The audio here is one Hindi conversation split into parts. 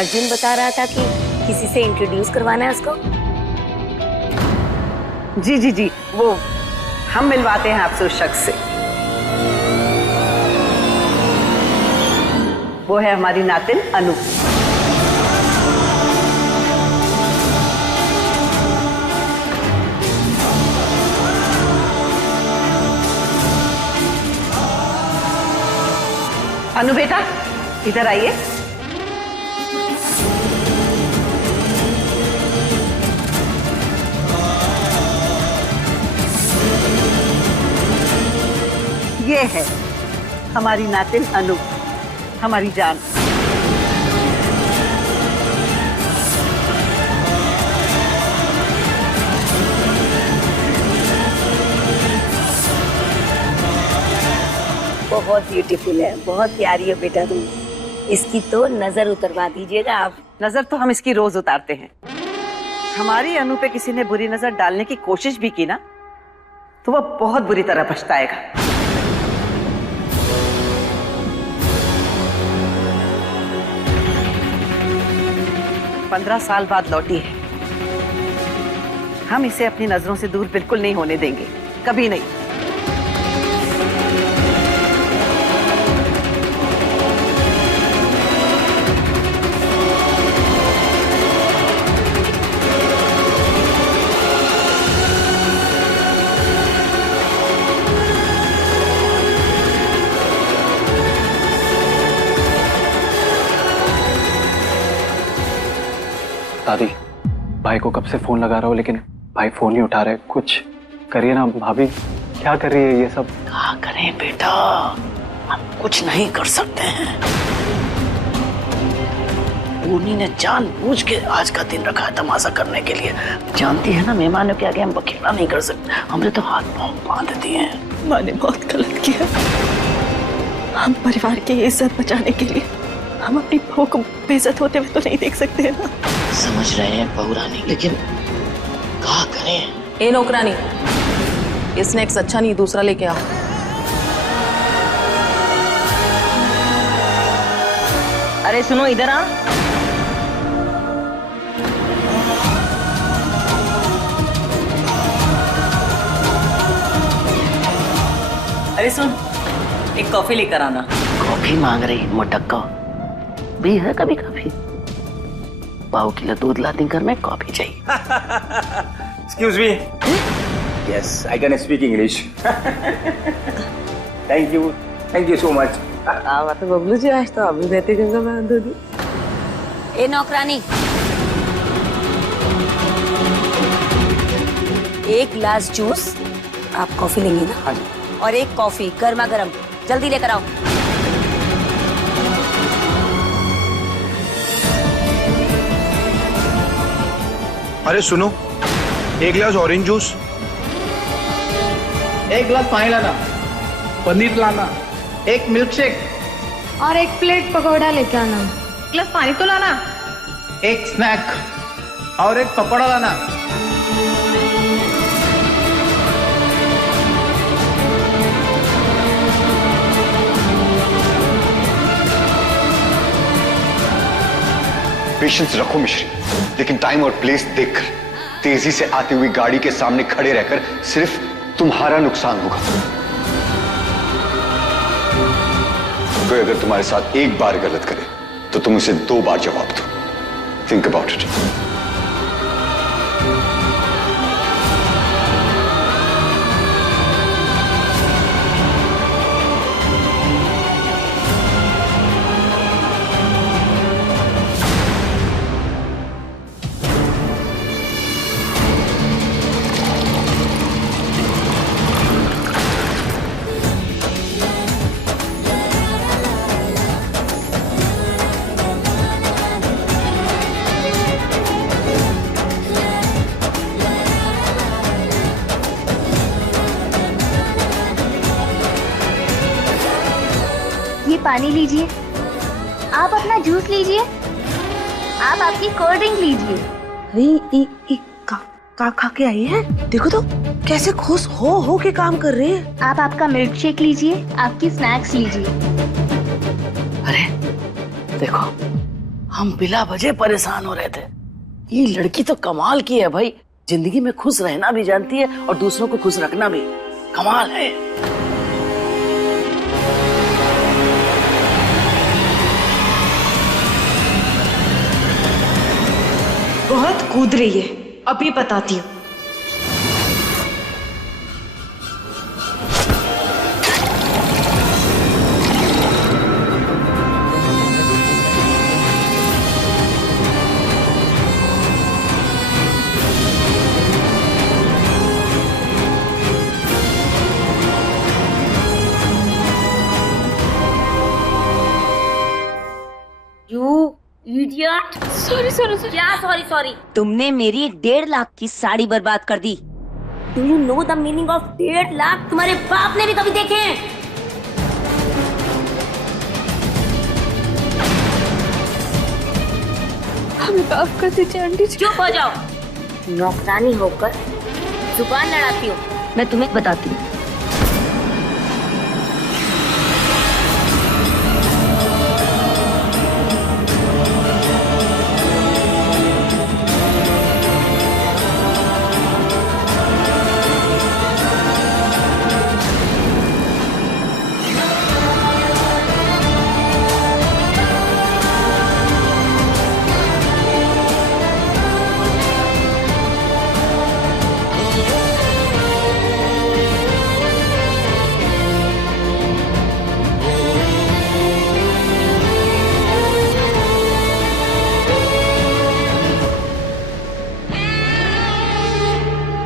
अर्जुन बता रहा था कि किसी से इंट्रोड्यूस करवाना है उसको। जी जी जी, वो हम मिलवाते हैं आपसे उस शख्स से। वो है हमारी नातिन अनु। अनु बेटा, इधर आइए। ये है हमारी नातिन अनु, हमारी जान। बहुत ब्यूटीफुल है, बहुत प्यारी है बेटा तुम। इसकी तो नजर उतरवा दीजिएगा आप। नजर तो हम इसकी रोज उतारते हैं। हमारी अनु पे किसी ने बुरी नजर डालने की कोशिश भी की ना, तो वो बहुत बुरी तरह पछताएगा। 15 साल बाद लौटी है। हम इसे अपनी नजरों से दूर बिल्कुल नहीं होने देंगे, कभी नहीं। दादी, भाई को कब से फोन लगा रहा हूँ लेकिन भाई फोन नहीं उठा रहे। कुछ करिए ना भाभी, क्या कर रही है ये सब? क्या करें बेटा, हम कुछ नहीं कर सकते हैं। पूर्णी ने जानबूझ के आज का दिन रखा है तमाशा करने के लिए। जानती है ना, मेहमानों के आगे हम बखेड़ा नहीं कर सकते। हमने तो हाथ पांव बांध दिए हैं। माँ ने बहुत गलत किया। हम परिवार की इज्जत बचाने के लिए हम अपनी बहू को बेइज्जत होते हुए तो नहीं देख सकते हैं ना। समझ रहे हैं बहुरानी, लेकिन क्या करें? ए नौकरानी, इसने एक अच्छा नहीं दूसरा लेके आ। अरे सुनो, इधर आ। अरे सुन, एक कॉफी लेकर आना। कॉफी मांग रही मोटक्का भी है कभी कभी। पाव किलो दूध लाती घर में, कॉफी चाहिए। Excuse me. Yes, I can speak English. Thank you so much. तो बबलू जी आज तो अभी रहते गंगा में दूध। ए नौकरानी, एक गिलास जूस, आप कॉफी लेंगे ना? हाँ जी। और एक कॉफी गर्मा गर्म, जल्दी लेकर आओ। अरे सुनो, एक गिलास ऑरेंज जूस। एक गिलास पानी लाना, पनीर लाना, एक मिल्क शेक और एक प्लेट पकौड़ा लेके आना। गिलास पानी तो लाना। एक स्नैक और एक पकौड़ा लाना। पेशेंस रखो मिश्री, लेकिन टाइम और प्लेस देखकर तेजी से आती हुई गाड़ी के सामने खड़े रहकर सिर्फ तुम्हारा नुकसान होगा। कोई अगर तुम्हारे साथ एक बार गलत करे तो तुम उसे 2 बार जवाब दो। Think about it. ये पानी लीजिए, आप अपना जूस लीजिए, आप आपकी कोल्ड ड्रिंक लीजिए। अरे खा के आई है, देखो तो कैसे खुश हो के काम कर रहे हैं। आप आपका मिल्क शेक लीजिए, आपकी स्नैक्स लीजिए। अरे देखो, हम बिला वजह परेशान हो रहे थे। ये लड़की तो कमाल की है भाई, जिंदगी में खुश रहना भी जानती है और दूसरों को खुश रखना भी। कमाल है। बहुत कूद रही है, अभी बताती हूँ। इडियट। Sorry sorry sorry. क्या सॉरी सॉरी? तुमने मेरी 1.5 लाख की साड़ी बर्बाद कर दी। Do you know the meaning of 1.5 lakh? तुम्हारे बाप ने भी कभी देखे हैं? हमें माफ कर दीजिए आंटी जी। चुप हो जाओ। नौकरानी होकर जुबान लड़ाती हो। मैं तुम्हें बताती हूँ।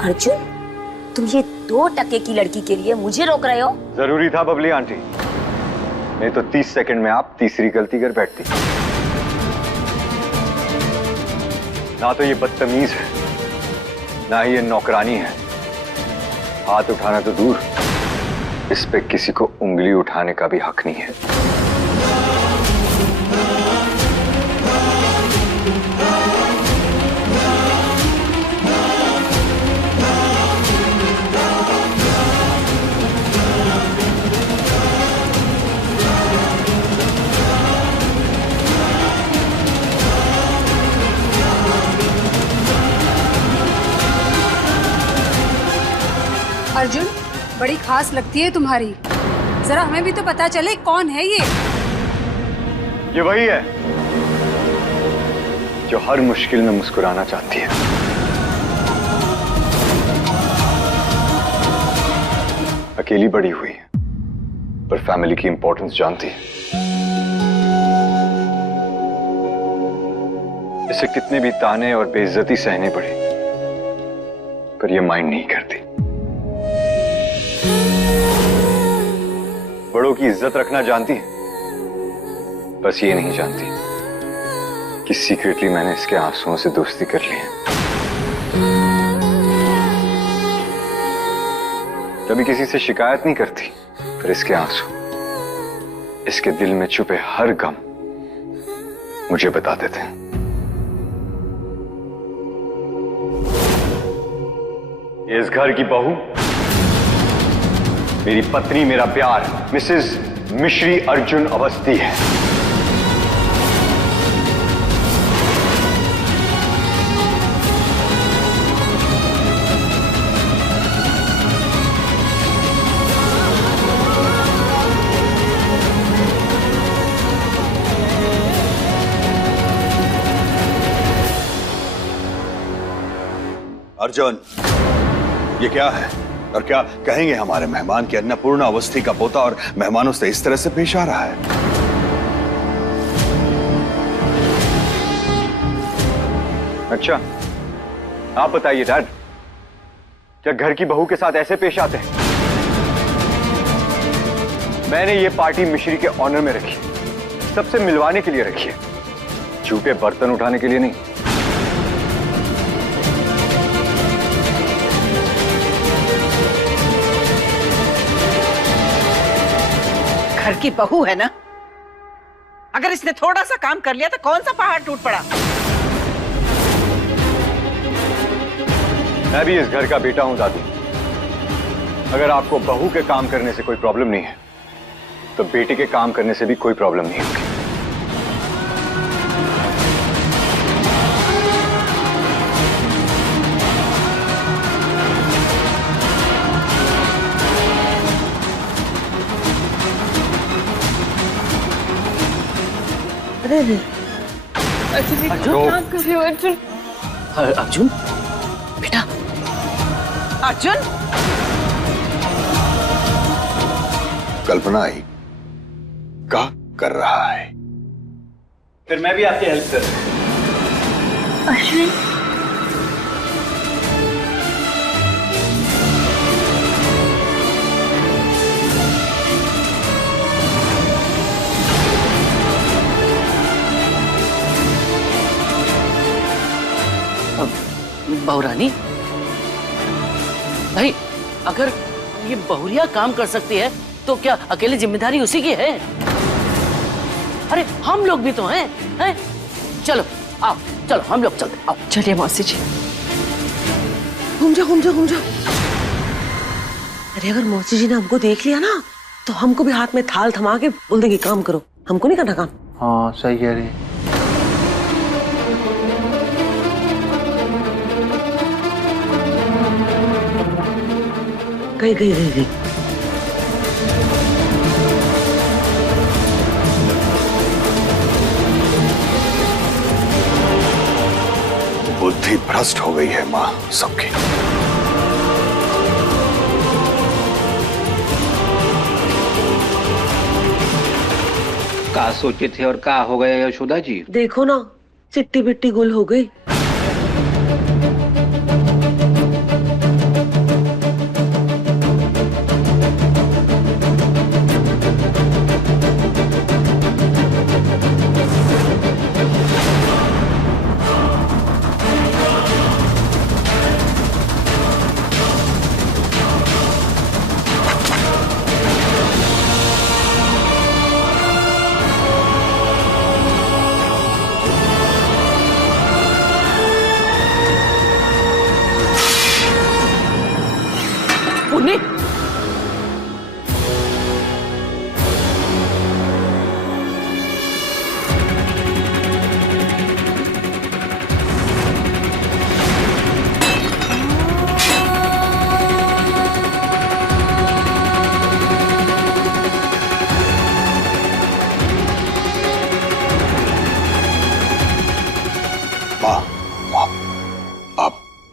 अर्जुन, तुम ये 2 टके की लड़की के लिए मुझे रोक रहे हो? जरूरी था बबली आंटी, नहीं तो 30 सेकंड में आप तीसरी गलती कर बैठती। ना तो ये बदतमीज है, ना ही ये नौकरानी है। हाथ उठाना तो दूर, इस पे किसी को उंगली उठाने का भी हक नहीं है। अर्जुन, बड़ी खास लगती है तुम्हारी। जरा हमें भी तो पता चले कौन है ये। ये वही है जो हर मुश्किल में मुस्कुराना चाहती है। अकेली बड़ी हुई है, पर फैमिली की इंपॉर्टेंस जानती है। इसे कितने भी ताने और बेइज्जती सहने पड़े, पर ये माइंड नहीं करती। बड़ों की इज्जत रखना जानती है, बस ये नहीं जानती कि सीक्रेटली मैंने इसके आंसुओं से दोस्ती कर ली है। कभी किसी से शिकायत नहीं करती, पर इसके आंसू, इसके दिल में छुपे हर गम मुझे बता देते हैं। ये इस घर की बहू, मेरी पत्नी, मेरा प्यार, मिसेस मिश्री अर्जुन अवस्थी है। अर्जुन, ये क्या है और क्या कहेंगे हमारे मेहमान कि अन्नपूर्णा अवस्थी का पोता और मेहमानों से इस तरह से पेश आ रहा है? अच्छा, आप बताइए डैड, क्या घर की बहू के साथ ऐसे पेश आते हैं? मैंने ये पार्टी मिश्री के ऑनर में रखी, सबसे मिलवाने के लिए रखी है, झूठे बर्तन उठाने के लिए नहीं। घर की बहू है ना, अगर इसने थोड़ा सा काम कर लिया तो कौन सा पहाड़ टूट पड़ा। मैं भी इस घर का बेटा हूं दादी। अगर आपको बहू के काम करने से कोई प्रॉब्लम नहीं है, तो बेटे के काम करने से भी कोई प्रॉब्लम नहीं होगी। अर्जुन अर्जुन कर रहे हो अर्जुन? अर्जुन बेटा, अर्जुन कल्पना आई क्या कर रहा है? फिर मैं भी आपकी हेल्प कर रहा हूँ। अश्विन, बहुरानी भाई, अगर ये बहुरिया काम कर सकती है तो क्या अकेली जिम्मेदारी उसी की है? अरे हम लोग भी तो हैं? चलो आओ, चलो हम लोग चलते, आओ। चलिए मौसी जी। घूम जाओ घूम जाओ घूम जाओ। अरे अगर मौसी जी ने हमको देख लिया ना तो हमको भी हाथ में थाल थमा के बोल देंगे काम करो, हमको नहीं करना काम। हाँ सही कह रही। गई गई गई गई। बुद्धि भ्रष्ट हो गई है माँ सबकी। का सोचे थे और का हो गया यशोदा जी? देखो ना, चिट्टी बिट्टी गुल हो गई।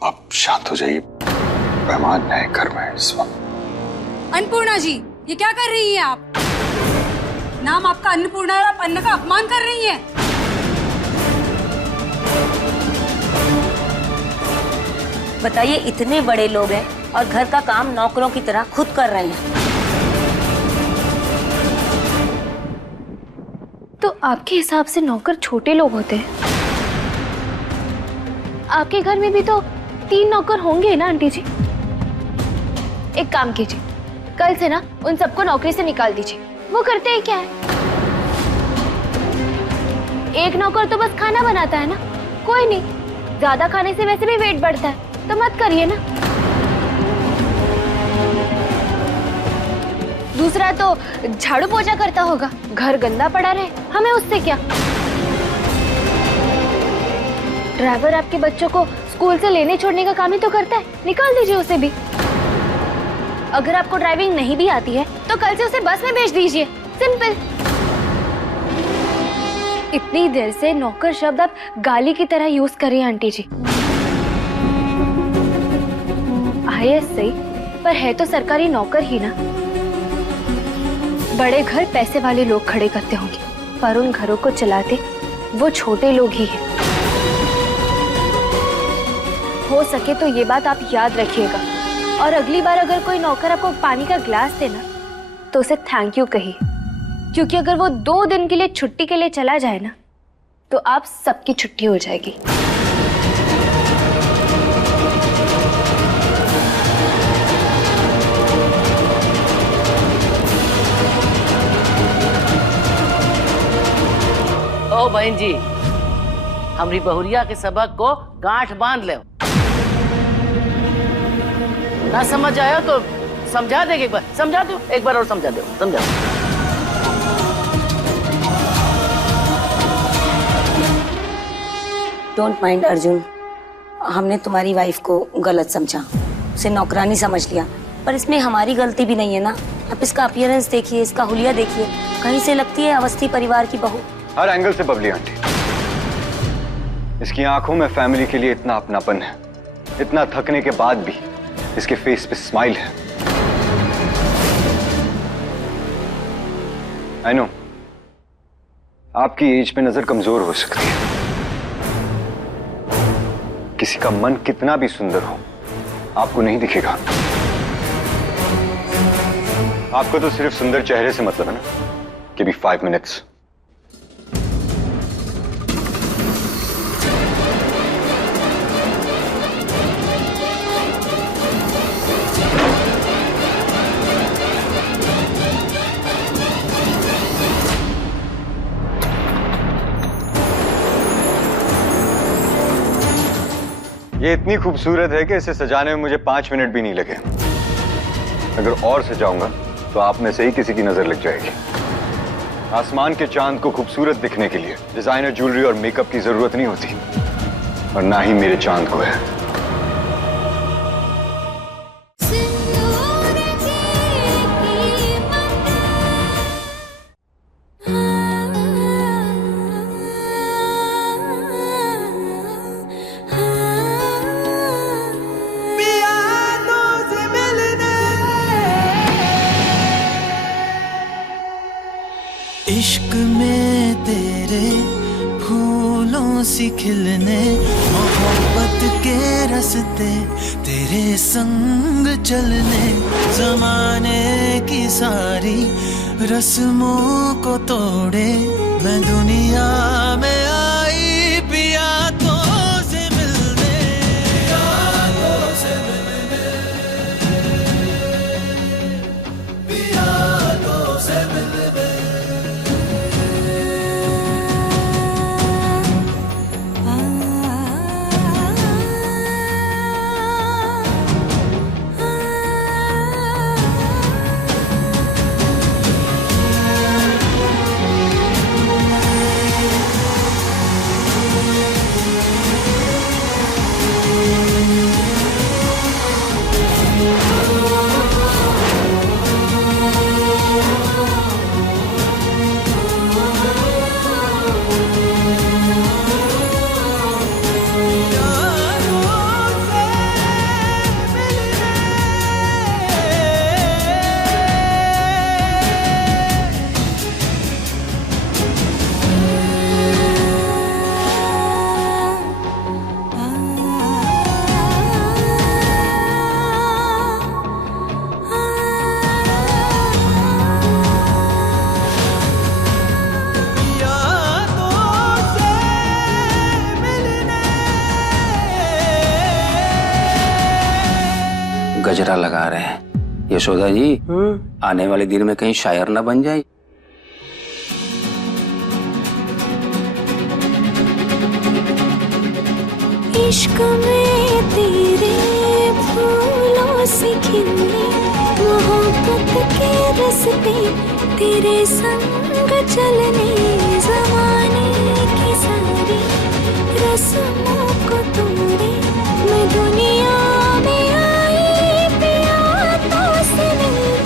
आप शांत हो जाइए, मेहमान नए घर में इस वक्त। अन्नपूर्णा जी, ये क्या कर रही हैं आप? नाम आपका अन्नपूर्णा है और आप अन्न का अपमान कर रही हैं। बताइए, इतने बड़े लोग हैं और घर का काम नौकरों की तरह खुद कर रहे हैं। तो आपके हिसाब से नौकर छोटे लोग होते हैं? आपके घर में भी तो 3 नौकर होंगे ना आंटी जी? एक काम कीजिए, कल से ना उन सबको नौकरी से निकाल दीजिए। वो करते हैं क्या है? एक नौकर तो बस खाना बनाता है ना। कोई नहीं, ज्यादा खाने से वैसे भी वेट बढ़ता है, तो मत करिए ना। दूसरा तो झाड़ू पोछा करता होगा, घर गंदा पड़ा रहे, हमें उससे क्या। ड्राइवर आपके बच्चों को स्कूल से लेने छोड़ने का काम ही तो करता है, निकाल दीजिए उसे भी। अगर आपको ड्राइविंग नहीं भी आती है तो कल से उसे बस में भेज दीजिए, सिंपल। इतनी देर से नौकर शब्द आप गाली की तरह यूज कर रही हैं आंटी जी। आईएएस सही, पर है तो सरकारी नौकर ही ना। बड़े घर पैसे वाले लोग खड़े करते होंगे, पर उन घरों को चलाते वो छोटे लोग ही हैं। हो सके तो ये बात आप याद रखिएगा, और अगली बार अगर कोई नौकर आपको पानी का ग्लास देना तो उसे थैंक यू कहिए, क्योंकि अगर वो 2 दिन के लिए छुट्टी के लिए चला जाए ना तो आप सबकी छुट्टी हो जाएगी। ओ बहन जी, हमारी बहुरिया के सबक को गांठ बांध ले। ना समझ आया तो समझा देंगे, एक बार समझा दो, एक बार और समझा दो, समझा दो। डोंट माइंड अर्जुन, हमने तुम्हारी वाइफ को गलत समझा, उसे नौकरानी समझ लिया, पर इसमें हमारी गलती भी नहीं है ना। आप इसका अपीयरेंस देखिए, इसका हुलिया देखिए, कहीं से लगती है अवस्थी परिवार की बहू। हर एंगल से बबली आंटी। इसकी आंखों में फैमिली के लिए इतना अपनापन है, इतना थकने के बाद भी इसके फेस पे स्माइल है। आई नो आपकी एज पे नजर कमजोर हो सकती है, किसी का मन कितना भी सुंदर हो आपको नहीं दिखेगा। आपको तो सिर्फ सुंदर चेहरे से मतलब है ना कि भी 5 मिनट्स। ये इतनी खूबसूरत है कि इसे सजाने में मुझे 5 मिनट भी नहीं लगे। अगर और सजाऊंगा तो आप में से ही किसी की नजर लग जाएगी। आसमान के चांद को खूबसूरत दिखने के लिए डिजाइनर ज्वेलरी और मेकअप की जरूरत नहीं होती, और ना ही मेरे चांद को है। इश्क में तेरे फूलों सी खिलने, मोहब्बत के रास्ते तेरे संग चलने, जमाने की सारी रस्मों को तोड़े मैं दुनिया में आई पिया तो से मिलने, पिया तो से मिलने, पिया तो से मिलने। गजरा लगा रहे हैं यशोदा जी, आने वाले दिन में कहीं शायर ना बन जाए। इश्क में तेरे फूलों से खिलने, मोहब्बत के रास्ते तेरे संग चलने, जमाने की सारी रस्मों को तोड़े मैं दुनिया में आई पिया तो से मिलने।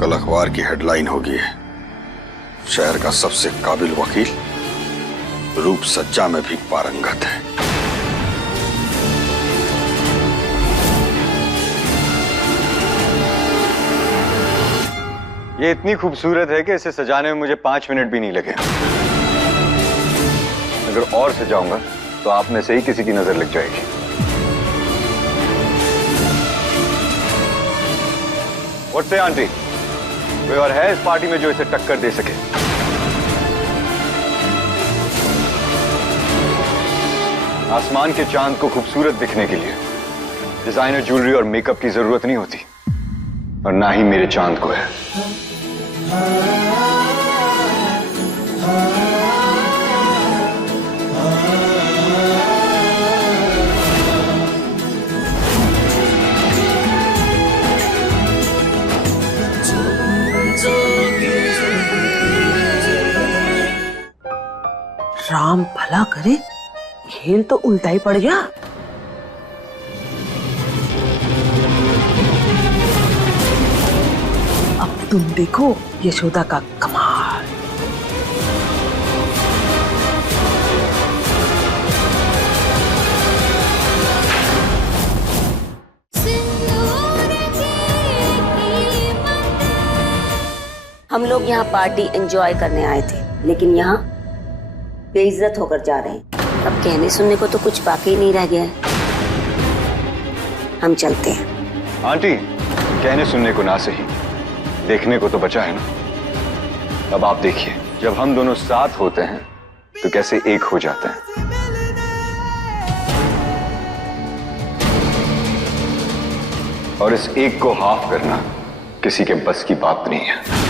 कल अखबार की हेडलाइन होगी, शहर का सबसे काबिल वकील रूप सज्जा में भी पारंगत है। ये इतनी खूबसूरत है कि इसे सजाने में मुझे 5 मिनट भी नहीं लगे। अगर और सजाऊंगा तो आप में से ही किसी की नजर लग जाएगी। व्हाट से आंटी, कोई और है इस पार्टी में जो इसे टक्कर दे सके? आसमान के चांद को खूबसूरत दिखने के लिए डिजाइनर ज्वेलरी और मेकअप की जरूरत नहीं होती, और ना ही मेरे चांद को है। राम भला करे, खेल तो उल्टा ही पड़ गया। अब तुम देखो यशोदा का कमाल। हम लोग यहाँ पार्टी एंजॉय करने आए थे, लेकिन यहाँ बेइज्जत होकर जा रहे हैं। अब कहने सुनने को तो कुछ बाकी नहीं रह गया है। हम चलते हैं। आंटी, कहने सुनने को ना सही, देखने को तो बचा है ना। अब आप देखिए, जब हम दोनों साथ होते हैं तो कैसे एक हो जाते हैं। और इस एक को हाफ करना किसी के बस की बात नहीं है।